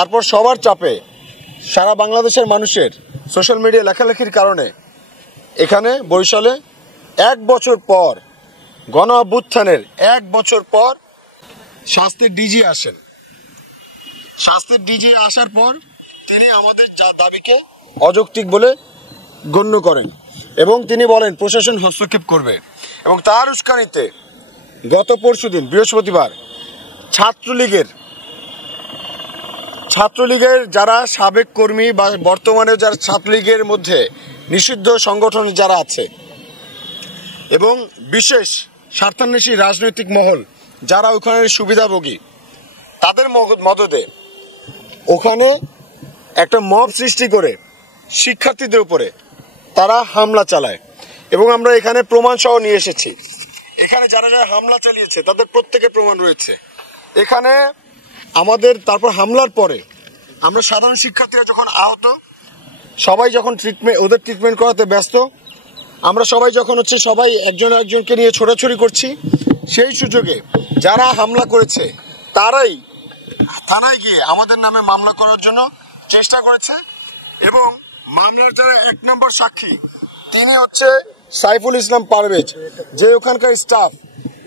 তারপর সবার চাপে সারা বাংলাদেশের মানুষের সোশ্যাল মিডিয়া লেখালেখির কারণে এখানে বরিশালে 1 বছর পর গণ অভ্যুত্থানের 1 বছর পর স্বাস্থ্যের ডিজি আসেন। স্বাস্থ্যের ডিজি আসার পর তিনি আমাদের দাবিকে অযৌক্তিক বলে গণ্য করেন এবং তিনি বলেন প্রশাসন হস্তক্ষেপ করবে। এবং তার উস্কানিতে গত পরশুদিন বৃহস্পতিবার ছাত্রলীগের যারা সাবেক কর্মী বা বর্তমানে যারা ছাত্রলীগের মধ্যে নিষিদ্ধ সংগঠন যারা আছে এবং বিশেষ স্বার্থান্বেষী রাজনৈতিক মহল যারা ওখানে সুবিধাভোগী, তাদের মদদে ওখানে একটা মব সৃষ্টি করে শিক্ষার্থীদের উপরে তারা হামলা চালায় এবং আমরা এখানে প্রমাণ সহ নিয়ে এসেছি। এখানে যারা যারা হামলা চালিয়েছে তাদের প্রত্যেকের প্রমাণ রয়েছে এখানে আমাদের। তারপর হামলার পরে আমরা সাধারণ শিক্ষার্থীরা যখন আহত, সবাই যখন ওদের ট্রিটমেন্ট করাতে ব্যস্ত, আমরা সবাই যখন সবাই একজন একজনকে নিয়ে ছোটাছুটি করছি, সেই সুযোগে যারা হামলা করেছে তারাই থানায় গিয়ে আমাদের নামে মামলা করার জন্য চেষ্টা করেছে। এবং মামলার যারা 1 নম্বর সাক্ষী তিনি সাইফুল ইসলাম পারভেজ, যে ওখানকার স্টাফ,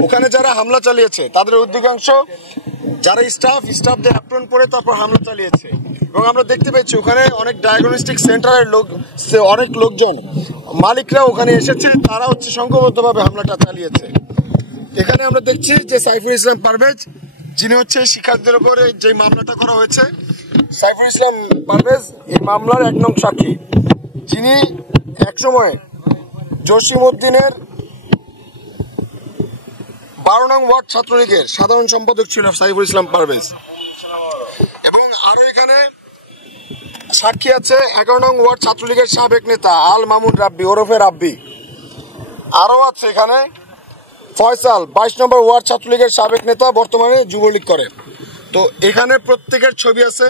ওখানে যারা হামলা চালিয়েছে তাদের অধিকাংশ যারা স্টাফদের অ্যাপ্রন পরে তারপর হামলা চালিয়েছে। এবং আমরা দেখতে পেয়েছি ওখানে অনেক ডায়াগনস্টিক সেন্টারের অনেক লোকজন মালিকরা ওখানে এসেছে, তারা সংঘবদ্ধভাবে হামলাটা চালিয়েছে। এখানে আমরা দেখছি যে সাইফুল ইসলাম পারভেজ, যিনি শিক্ষার্থীদের উপরে যে মামলাটা করা হয়েছে, সাইফুল ইসলাম পারভেজ এই মামলার 1 নং সাক্ষী, যিনি একসময় জসিমউদ্দিনের 12 নং ওয়ার্ড ছাত্রলীগের সাধারণ সম্পাদক ছিল সাইফুল ইসলাম পারভেজ। এবং আরো এখানে সাক্ষী আছে 11 নং ওয়ার্ড ছাত্রলীগের সাবেক নেতা আল মামুন রাব্বি ওরফে রাব্বি। আরো আছে এখানে ফয়সাল 22 নম্বর ওয়ার্ড ছাত্রলীগের সাবেক নেতা, বর্তমানে যুবলীগ করে। তো এখানে প্রত্যেকের ছবি আছে,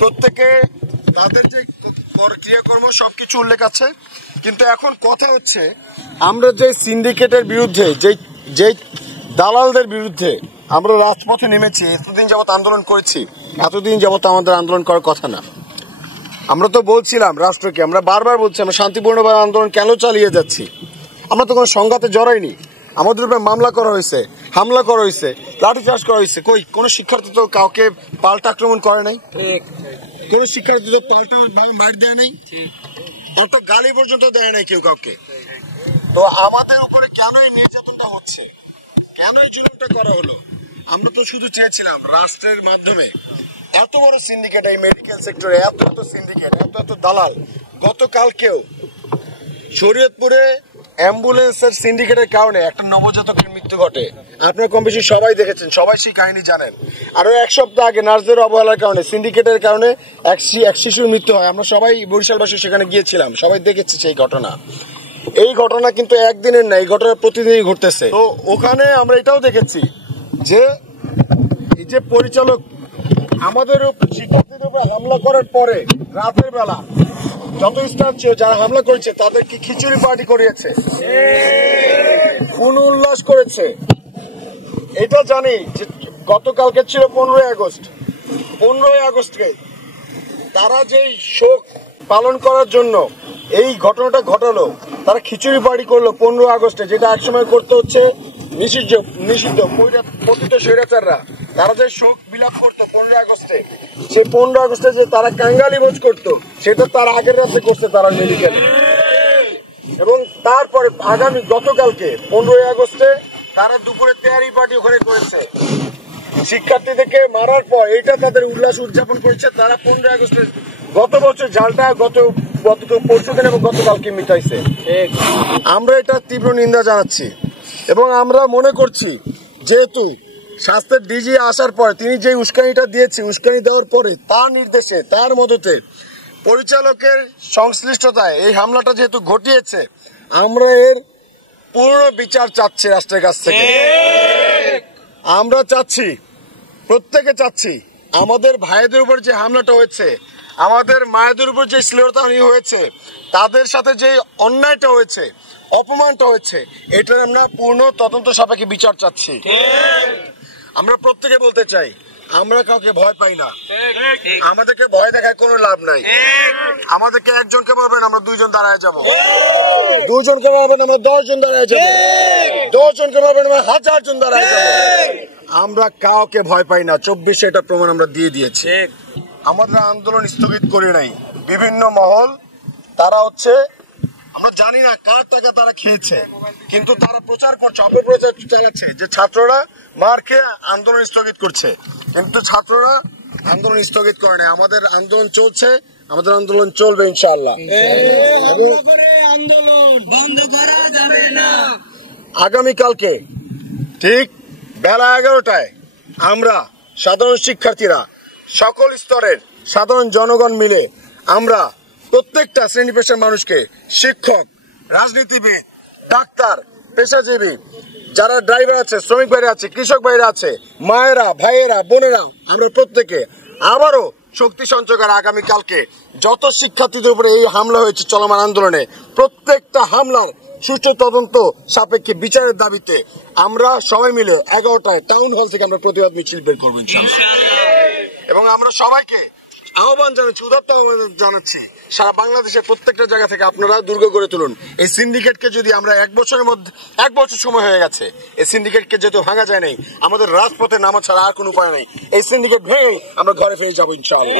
প্রত্যেকে তাদের যে ক্রিয়াকর্ম সবকিছু উল্লেখ আছে। কিন্তু এখন কথা আমরা যে সিন্ডিকেটের বিরুদ্ধে, যে দালালদের বিরুদ্ধে আমরা রাজপথে নেমেছি, এতদিন যাবত আন্দোলন করেছি, এতদিন যাবত আমাদের আন্দোলন করার কথা না। আমরা তো বলছিলাম রাষ্ট্রকে, আমরা বারবার বলছি আমরা শান্তিপূর্ণভাবে আন্দোলন কেন চালিয়ে যাচ্ছি। আমরা তো কোনো সংঘাতে জড়াইনি, আমাদের উপরে মামলা করা হয়েছে, হামলা করা হয়েছে, লাঠিচার্জ করা হয়েছে। কোনো শিক্ষার্থী তো কাউকে পাল্টা আক্রমণ করে নাই, কোন শিক্ষার্থী তো পাল্টা মার দেয় নাই, একটা গালি পর্যন্ত দেয় নাই কেউ কাউকে। তো আমাদের উপরে কেন এই নির্যাতনটা হচ্ছে, কেন এই জুলুমটা করা হলো? আমরা তো শুধু চেয়েছিলাম রাষ্ট্রের মাধ্যমে এত বড় সিন্ডিকেট, এই মেডিকেল সেক্টরে এত সিন্ডিকেট, এত দালাল। গতকালকেও শরীয়তপুরে অ্যাম্বুলেন্সের সিন্ডিকেটের কারণে একটা নবজাতকের মৃত্যু ঘটে। আপনারা কম বেশি সবাই দেখেছেন, সবাই সেই কাহিনী জানেন। আরো 1 সপ্তাহ আগে নার্সদের অবহেলার কারণে, সিন্ডিকেটের কারণে এক শিশুর মৃত্যু হয়। আমরা সবাই বরিশালবাসী সেখানে গিয়েছিলাম, সবাই দেখেছি সেই ঘটনা। এই ঘটনা কিন্তু একদিনের না, এই ঘটনা প্রতিদিনই ঘটতেছে। তো ওখানে আমরা এটাও দেখেছি যে এই যে পরিচালক আমাদের শিক্ষার্থীদের উপর হামলা করার পরে রাতের বেলা যত স্টাফ ছিল যারা হামলা করেছে তাদেরকে খিচুড়ি পার্টি করিয়েছে, উল্লাস করেছে। এটা জানি যে গতকালকে ছিল 15ই আগস্ট। 15ই আগস্টকে তারা যেই শোক পালন করার জন্য এই ঘটনাটা ঘটালো, তারা খিচুড়ি পার্টি করলো 15 আগস্টে, যেটা একসময় করতে নিষিদ্ধ পতিত স্বৈরাচাররা। তারা যে শোক বিলাপ করতো 15 আগস্টে, সেই 15 আগস্টে যে তারা কাঙ্গালি ভোজ করতো, সেটা তার আগের রাতে করছে তারা মেডিকেলে। এবং তারপরে গতকালকে 15ই আগস্টে তারা দুপুরে তেহারি পার্টি ওখানে করেছে। শিক্ষার্থীদেরকে মারার পর এটা তাদের উল্লাস উদযাপন করেছে। তারা 15 আগস্টে গত বছর জালটা গত পরশুদিন এবং গতকালকে মিটাইছে। আমরা এটা তীব্র নিন্দা জানাচ্ছি এবং আমরা মনে করছি যেহেতু স্বাস্থ্যের ডিজি আসার পরে তিনি যে উস্কানিটা দিয়েছে, উস্কানি দেওয়ার পরে তার নির্দেশে, তার মদতে, পরিচালকের সংশ্লিষ্টতায় এই হামলাটা যেহেতু ঘটিয়েছে, আমরা এর পূর্ণ বিচার চাচ্ছি রাষ্ট্রের কাছ থেকে। আমরা চাচ্ছি, প্রত্যেকে চাচ্ছি, আমাদের ভাইদের উপর যে হামলাটা হয়েছে, আমাদের মায়েদের উপর যে শ্লীলতাহানি হয়েছে, তাদের সাথে যে অন্যায়টা হয়েছে, অপমানটা হয়েছে, এটার আমরা পূর্ণ তদন্ত সাপেক্ষে বিচার চাচ্ছি। আমরা প্রত্যেকে বলতে চাই আমরা কাউকে ভয় পাই না, আমাদেরকে ভয় দেখায় কোনো লাভ নাই। আমাদেরকে একজনকে বলবেন আমরা 2 জন দাঁড়ায় যাবো, 2 জনকে বলবেন আমরা 10 জন দাঁড়ায় যাবো, 10 জনকে বলবেন আমরা 1000 জন দাঁড়ায় যাবো। আমরা কাউকে ভয় পাই না, 24 এটা প্রমাণ আমরা দিয়ে দিয়েছি। আমাদের আন্দোলন স্থগিত করে নাই। বিভিন্ন মহল তারা হচ্ছে, আমরা জানি না কার টাকা তারা খেয়েছে, কিন্তু তারা প্রচার করছে, অপপ্রচার চালাচ্ছে যে ছাত্ররা মার খেয়ে আন্দোলন স্থগিত করছে, কিন্তু ছাত্ররা আন্দোলন স্থগিত করে নাই। আমাদের আন্দোলন চলছে, আমাদের আন্দোলন চলবে ইনশাআল্লাহ। আগামীকালকে ঠিক বেলা 11টায় আমরা সাধারণ শিক্ষার্থীরা, সকল স্তরের সাধারণ জনগণ মিলে আমরা প্রত্যেকটা শ্রেণী পেশার মানুষকে, শিক্ষক, রাজনীতিবিদ, ডাক্তার, পেশাজীবী, যারা ড্রাইভার আছে, শ্রমিক ভাইরা আছে, কৃষক ভাইরা আছে, মায়েরা, ভাইয়েরা, বোনেরা, আমরা প্রত্যেকে আবারও শক্তি সঞ্চয় করে আগামীকালকে যত শিক্ষার্থীদের উপরে এই হামলা হয়েছে চলমান আন্দোলনে, প্রত্যেকটা হামলার সুষ্ঠু তদন্ত সাপেক্ষে বিচারের দাবিতে আমরা সবাই মিলে 11টায় টাউন হল থেকে আমরা প্রতিবাদ মিছিল বের করবো এবং আমরা সবাইকে আহ্বান জানাচ্ছি, উদাত্ত আহ্বান জানাচ্ছি, সারা বাংলাদেশের প্রত্যেকটা জায়গা থেকে আপনারা দুর্গ গড়ে তুলুন। এই সিন্ডিকেটকে যদি আমরা 1 বছরের মধ্যে, 1 বছর সময় হয়ে গেছে, এই সিন্ডিকেটকে যেহেতু ভাঙা যায় নাই, আমাদের রাজপথে নামা ছাড়া আর কোনো উপায় নেই। এই সিন্ডিকেট ভেঙে আমরা ঘরে ফিরে যাবো ইনশাআল্লাহ।